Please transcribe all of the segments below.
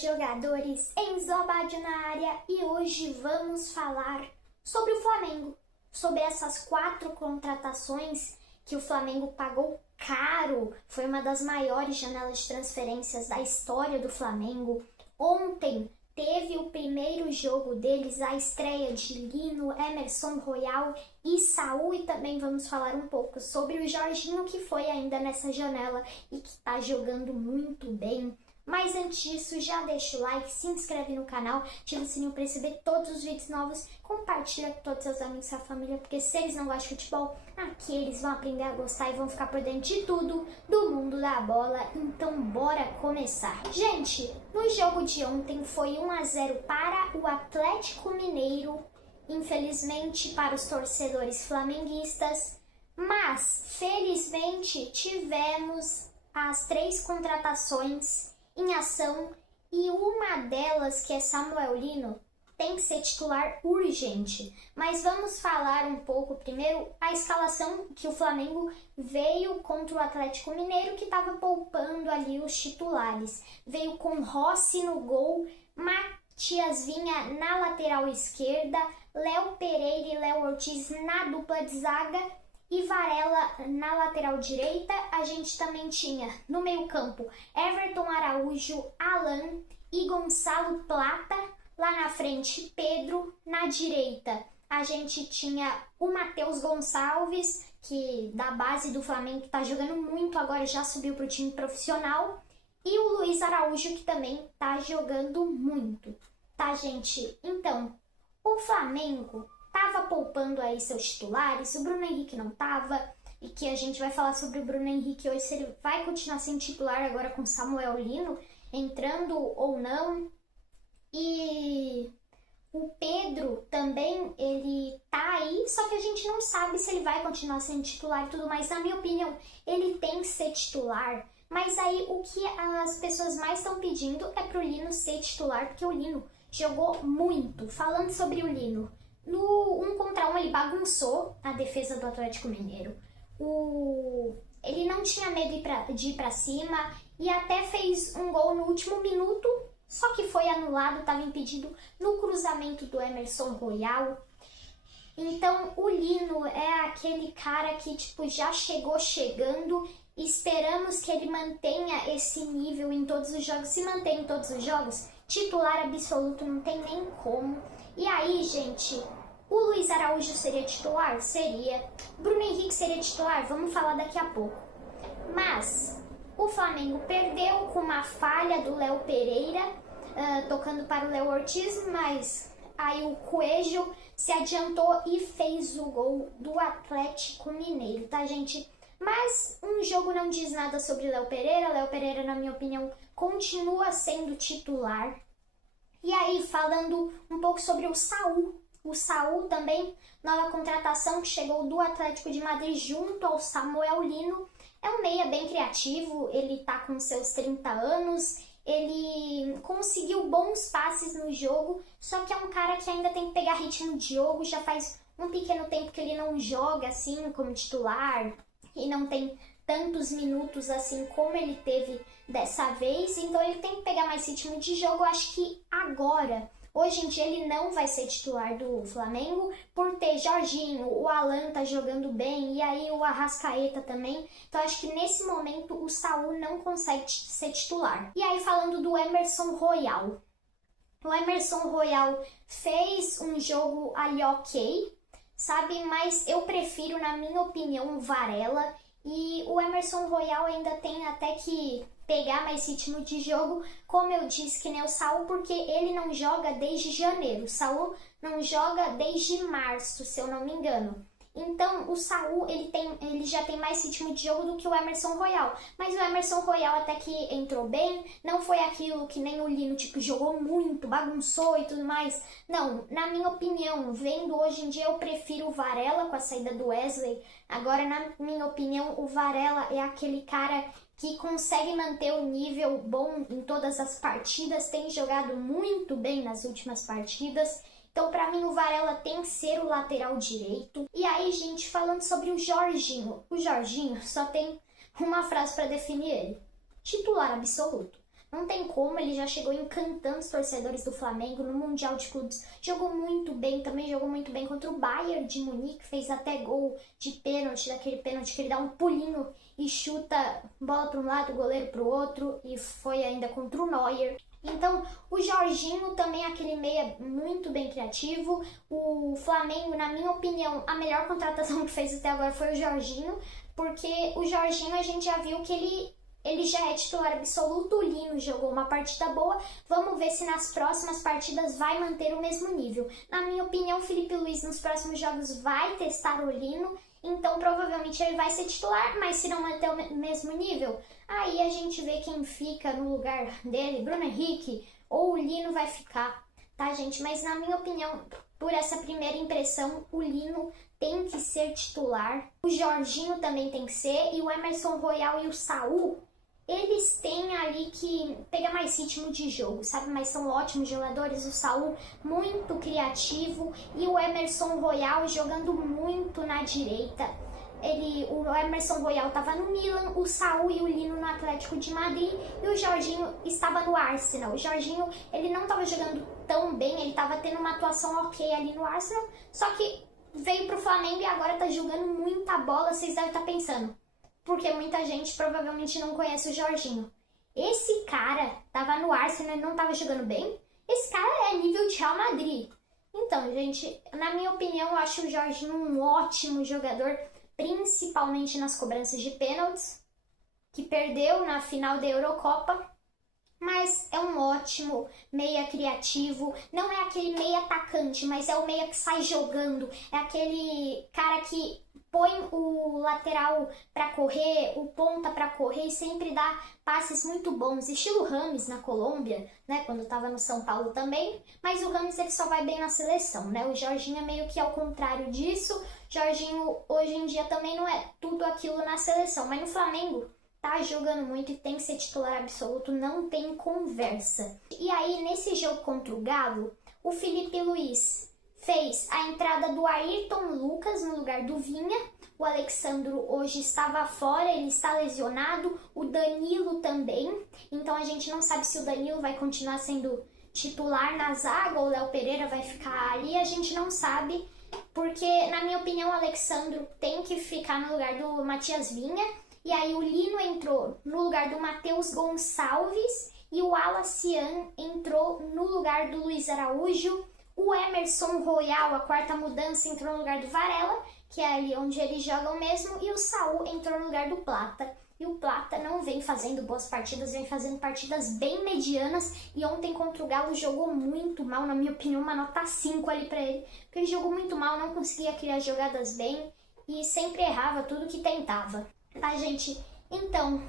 jogadores, Enzo Abadio na área e hoje vamos falar sobre o Flamengo, sobre essas 4 contratações que o Flamengo pagou caro, foi uma das maiores janelas de transferências da história do Flamengo. Ontem teve o primeiro jogo deles, a estreia de Lino, Emerson Royal e Saul, e também vamos falar um pouco sobre o Jorginho, que foi ainda nessa janela e que está jogando muito bem. Mas antes disso, já deixa o like, se inscreve no canal, ativa o sininho para receber todos os vídeos novos, compartilha com todos os seus amigos e sua família, porque se eles não gostam de futebol, aqui eles vão aprender a gostar e vão ficar por dentro de tudo do mundo da bola. Então bora começar. Gente, no jogo de ontem foi 1-0 para o Atlético Mineiro, infelizmente para os torcedores flamenguistas, mas felizmente tivemos as 3 contratações em ação e uma delas, que é Samuel Lino, tem que ser titular urgente. Mas vamos falar um pouco primeiro a escalação que o Flamengo veio contra o Atlético Mineiro, que estava poupando ali os titulares. Veio com Rossi no gol, Matias Vinha na lateral esquerda, Léo Pereira e Léo Ortiz na dupla de zaga e Varela na lateral direita. A gente também tinha no meio campo Everton Araújo, Alan e Gonçalo Plata. Lá na frente Pedro. Na direita a gente tinha o Matheus Gonçalves, que da base do Flamengo, que está jogando muito, agora já subiu para o time profissional. E o Luiz Araújo, que também está jogando muito. Tá, gente? Então, o Flamengo tava poupando aí seus titulares, o Bruno Henrique não tava, e que a gente vai falar sobre o Bruno Henrique hoje, se ele vai continuar sendo titular agora com Samuel Lino entrando ou não. E o Pedro também, ele tá aí, só que a gente não sabe se ele vai continuar sendo titular e tudo mais. Na minha opinião, ele tem que ser titular, mas aí o que as pessoas mais estão pedindo é pro Lino ser titular, porque o Lino jogou muito. Falando sobre o Lino, no 1 contra 1 ele bagunçou a defesa do Atlético Mineiro. Ele não tinha medo de ir pra cima e até fez um gol no último minuto, só que foi anulado, estava impedido no cruzamento do Emerson Royal. Então o Lino é aquele cara que já chegou chegando. Esperamos que ele mantenha esse nível em todos os jogos. Se mantém em todos os jogos, titular absoluto, não tem nem como. E aí, gente, o Luiz Araújo seria titular? Seria. Bruno Henrique seria titular? Vamos falar daqui a pouco. Mas o Flamengo perdeu com uma falha do Léo Pereira, tocando para o Léo Ortiz, mas aí o Coelho se adiantou e fez o gol do Atlético Mineiro, tá, gente? Mas um jogo não diz nada sobre Léo Pereira. Léo Pereira, na minha opinião, continua sendo titular. E aí, falando um pouco sobre o Saul. O Saul também, nova contratação que chegou do Atlético de Madrid junto ao Samuel Lino. É um meia bem criativo, ele tá com seus 30 anos, ele conseguiu bons passes no jogo, só que é um cara que ainda tem que pegar ritmo de jogo, já faz um pequeno tempo que ele não joga assim como titular e não tem tantos minutos assim como ele teve dessa vez, então ele tem que pegar mais ritmo de jogo. Eu acho que agora, hoje em dia, ele não vai ser titular do Flamengo por ter Jorginho, o Alan tá jogando bem e aí o Arrascaeta também. Então acho que nesse momento o Saul não consegue ser titular. E aí, falando do Emerson Royal. O Emerson Royal fez um jogo ali ok, sabe? Mas eu prefiro, na minha opinião, o Varela. E o Emerson Royal ainda tem até que pegar mais ritmo de jogo, como eu disse, que nem o Saul, porque ele não joga desde janeiro. O Saul não joga desde março, se eu não me engano. Então o Saul, ele já tem mais ritmo de jogo do que o Emerson Royal. Mas o Emerson Royal até que entrou bem, não foi aquilo que nem o Lino, jogou muito, bagunçou e tudo mais. Não, na minha opinião, vendo hoje em dia, eu prefiro o Varela com a saída do Wesley. Agora, na minha opinião, o Varela é aquele cara que consegue manter o nível bom em todas as partidas, tem jogado muito bem nas últimas partidas. Então, para mim, o Varela tem que ser o lateral direito. E aí, gente, falando sobre o Jorginho. O Jorginho só tem uma frase para definir ele: titular absoluto. Não tem como, ele já chegou encantando os torcedores do Flamengo no Mundial de Clubes. Jogou muito bem, também jogou muito bem contra o Bayern de Munique, fez até gol de pênalti, daquele pênalti que ele dá um pulinho e chuta bola para um lado, o goleiro para o outro, e foi ainda contra o Neuer. Então, o Jorginho também é aquele meia muito bem criativo. O Flamengo, na minha opinião, a melhor contratação que fez até agora foi o Jorginho, porque o Jorginho a gente já viu que ele já é titular absoluto. O Lino jogou uma partida boa. Vamos ver se nas próximas partidas vai manter o mesmo nível. Na minha opinião, o Felipe Luiz nos próximos jogos vai testar o Lino. Então, provavelmente ele vai ser titular, mas se não manter o mesmo nível, aí a gente vê quem fica no lugar dele, Bruno Henrique ou o Lino vai ficar, tá, gente? Mas na minha opinião, por essa primeira impressão, o Lino tem que ser titular. O Jorginho também tem que ser. E o Emerson Royal e o Saul, eles têm ali que pegar mais ritmo de jogo, sabe? Mas são ótimos jogadores. O Saul muito criativo e o Emerson Royal jogando muito na direita. O Emerson Royal estava no Milan, o Saul e o Lino no Atlético de Madrid e o Jorginho estava no Arsenal. O Jorginho, ele não estava jogando tão bem, ele estava tendo uma atuação ok ali no Arsenal, só que veio pro Flamengo e agora tá jogando muita bola. Vocês devem estar pensando, porque muita gente provavelmente não conhece o Jorginho. Esse cara tava no Arsenal e não tava jogando bem? Esse cara é nível de Real Madrid. Então, gente, na minha opinião, eu acho o Jorginho um ótimo jogador, principalmente nas cobranças de pênaltis, que perdeu na final da Eurocopa, mas é um ótimo meia criativo. Não é aquele meia atacante, mas é o meia que sai jogando, é aquele cara que põe o lateral para correr, o ponta para correr e sempre dá passes muito bons, estilo Rames na Colômbia, né, quando estava no São Paulo também, mas o Rames ele só vai bem na seleção, né? O Jorginho é meio que ao contrário disso. Jorginho hoje em dia também não é tudo aquilo na seleção, mas no Flamengo tá jogando muito e tem que ser titular absoluto, não tem conversa. E aí, nesse jogo contra o Galo, o Felipe Luiz fez a entrada do Ayrton Lucas no lugar do Vinha. O Alexandro hoje estava fora, ele está lesionado. O Danilo também. Então a gente não sabe se o Danilo vai continuar sendo titular na zaga ou o Léo Pereira vai ficar ali. A gente não sabe, porque na minha opinião o Alexandro tem que ficar no lugar do Matias Vinha. E aí o Lino entrou no lugar do Matheus Gonçalves e o Alacian entrou no lugar do Luiz Araújo. O Emerson Royal, a quarta mudança, entrou no lugar do Varela, que é ali onde eles jogam mesmo, e o Saul entrou no lugar do Plata. E o Plata não vem fazendo boas partidas, vem fazendo partidas bem medianas, e ontem contra o Galo jogou muito mal, na minha opinião, uma nota 5 ali pra ele, porque ele jogou muito mal, não conseguia criar jogadas bem, e sempre errava tudo que tentava. Tá, gente? Então,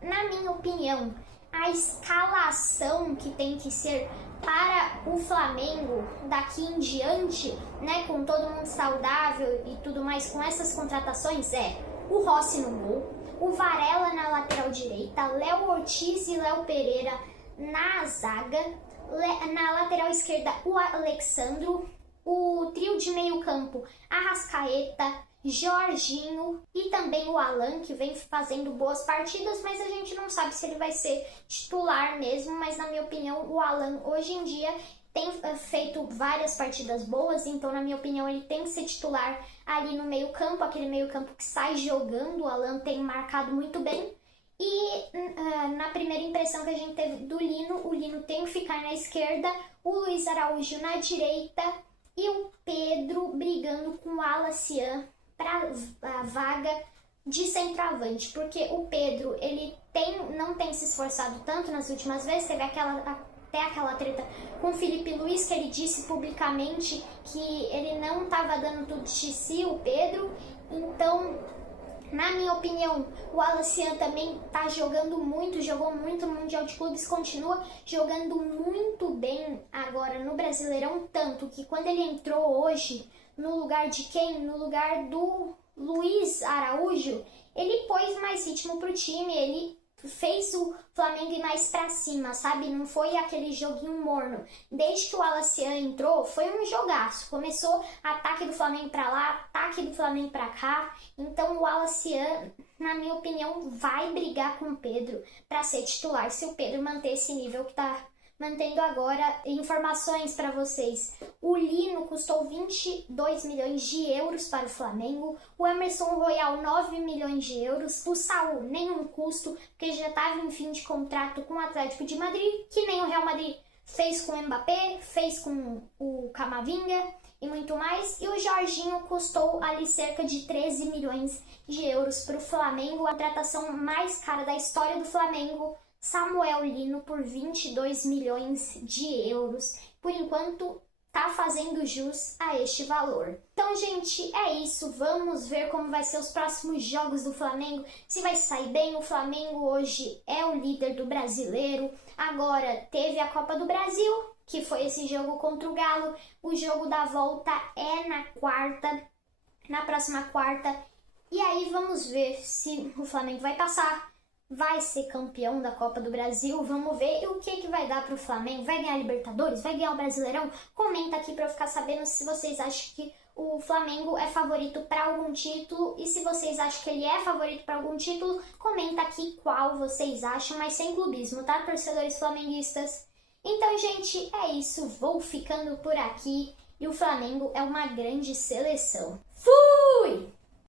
na minha opinião, a escalação que tem que ser para o Flamengo daqui em diante, né, com todo mundo saudável e tudo mais, com essas contratações, é o Rossi no gol, o Varela na lateral direita, Léo Ortiz e Léo Pereira na zaga, na lateral esquerda o Alexandro, o trio de meio campo Arrascaeta, Jorginho e também o Alan, que vem fazendo boas partidas, mas a gente não sabe se ele vai ser titular mesmo, mas na minha opinião o Alan hoje em dia tem feito várias partidas boas, então na minha opinião ele tem que ser titular ali no meio campo, aquele meio campo que sai jogando. O Alan tem marcado muito bem. E na primeira impressão que a gente teve do Lino, o Lino tem que ficar na esquerda, o Luiz Araújo na direita e o Pedro brigando com o Alacian para a vaga de centroavante, porque o Pedro ele não tem se esforçado tanto nas últimas vezes. Teve até aquela treta com o Felipe Luiz, que ele disse publicamente que ele não estava dando tudo de si, o Pedro. Então, na minha opinião, o Alacian também tá jogando muito, jogou muito no Mundial de Clubes, continua jogando muito bem agora no Brasileirão, tanto que quando ele entrou hoje, no lugar de quem? No lugar do Luiz Araújo, ele pôs mais ritmo pro time, ele fez o Flamengo ir mais pra cima, sabe? Não foi aquele joguinho morno. Desde que o Alacian entrou, foi um jogaço. Começou ataque do Flamengo pra lá, ataque do Flamengo pra cá. Então o Alacian, na minha opinião, vai brigar com o Pedro pra ser titular, se o Pedro manter esse nível que tá mantendo agora. Informações para vocês. O Lino custou 22 milhões de euros para o Flamengo. O Emerson Royal, 9 milhões de euros. O Saul, nenhum custo, porque já estava em fim de contrato com o Atlético de Madrid, que nem o Real Madrid fez com o Mbappé, fez com o Camavinga e muito mais. E o Jorginho custou ali cerca de 13 milhões de euros para o Flamengo. A contratação mais cara da história do Flamengo. Samuel Lino por 22 milhões de euros. Por enquanto, tá fazendo jus a este valor. Então, gente, é isso. Vamos ver como vai ser os próximos jogos do Flamengo. Se vai sair bem. O Flamengo hoje é o líder do Brasileiro. Agora, teve a Copa do Brasil, que foi esse jogo contra o Galo. O jogo da volta é na próxima quarta. E aí, vamos ver se o Flamengo vai passar. Vai ser campeão da Copa do Brasil, vamos ver o que vai dar pro Flamengo. Vai ganhar a Libertadores? Vai ganhar o Brasileirão? Comenta aqui para eu ficar sabendo se vocês acham que o Flamengo é favorito para algum título. E se vocês acham que ele é favorito para algum título, comenta aqui qual vocês acham, mas sem clubismo, tá, torcedores flamenguistas? Então, gente, é isso. Vou ficando por aqui. E o Flamengo é uma grande seleção. Fui!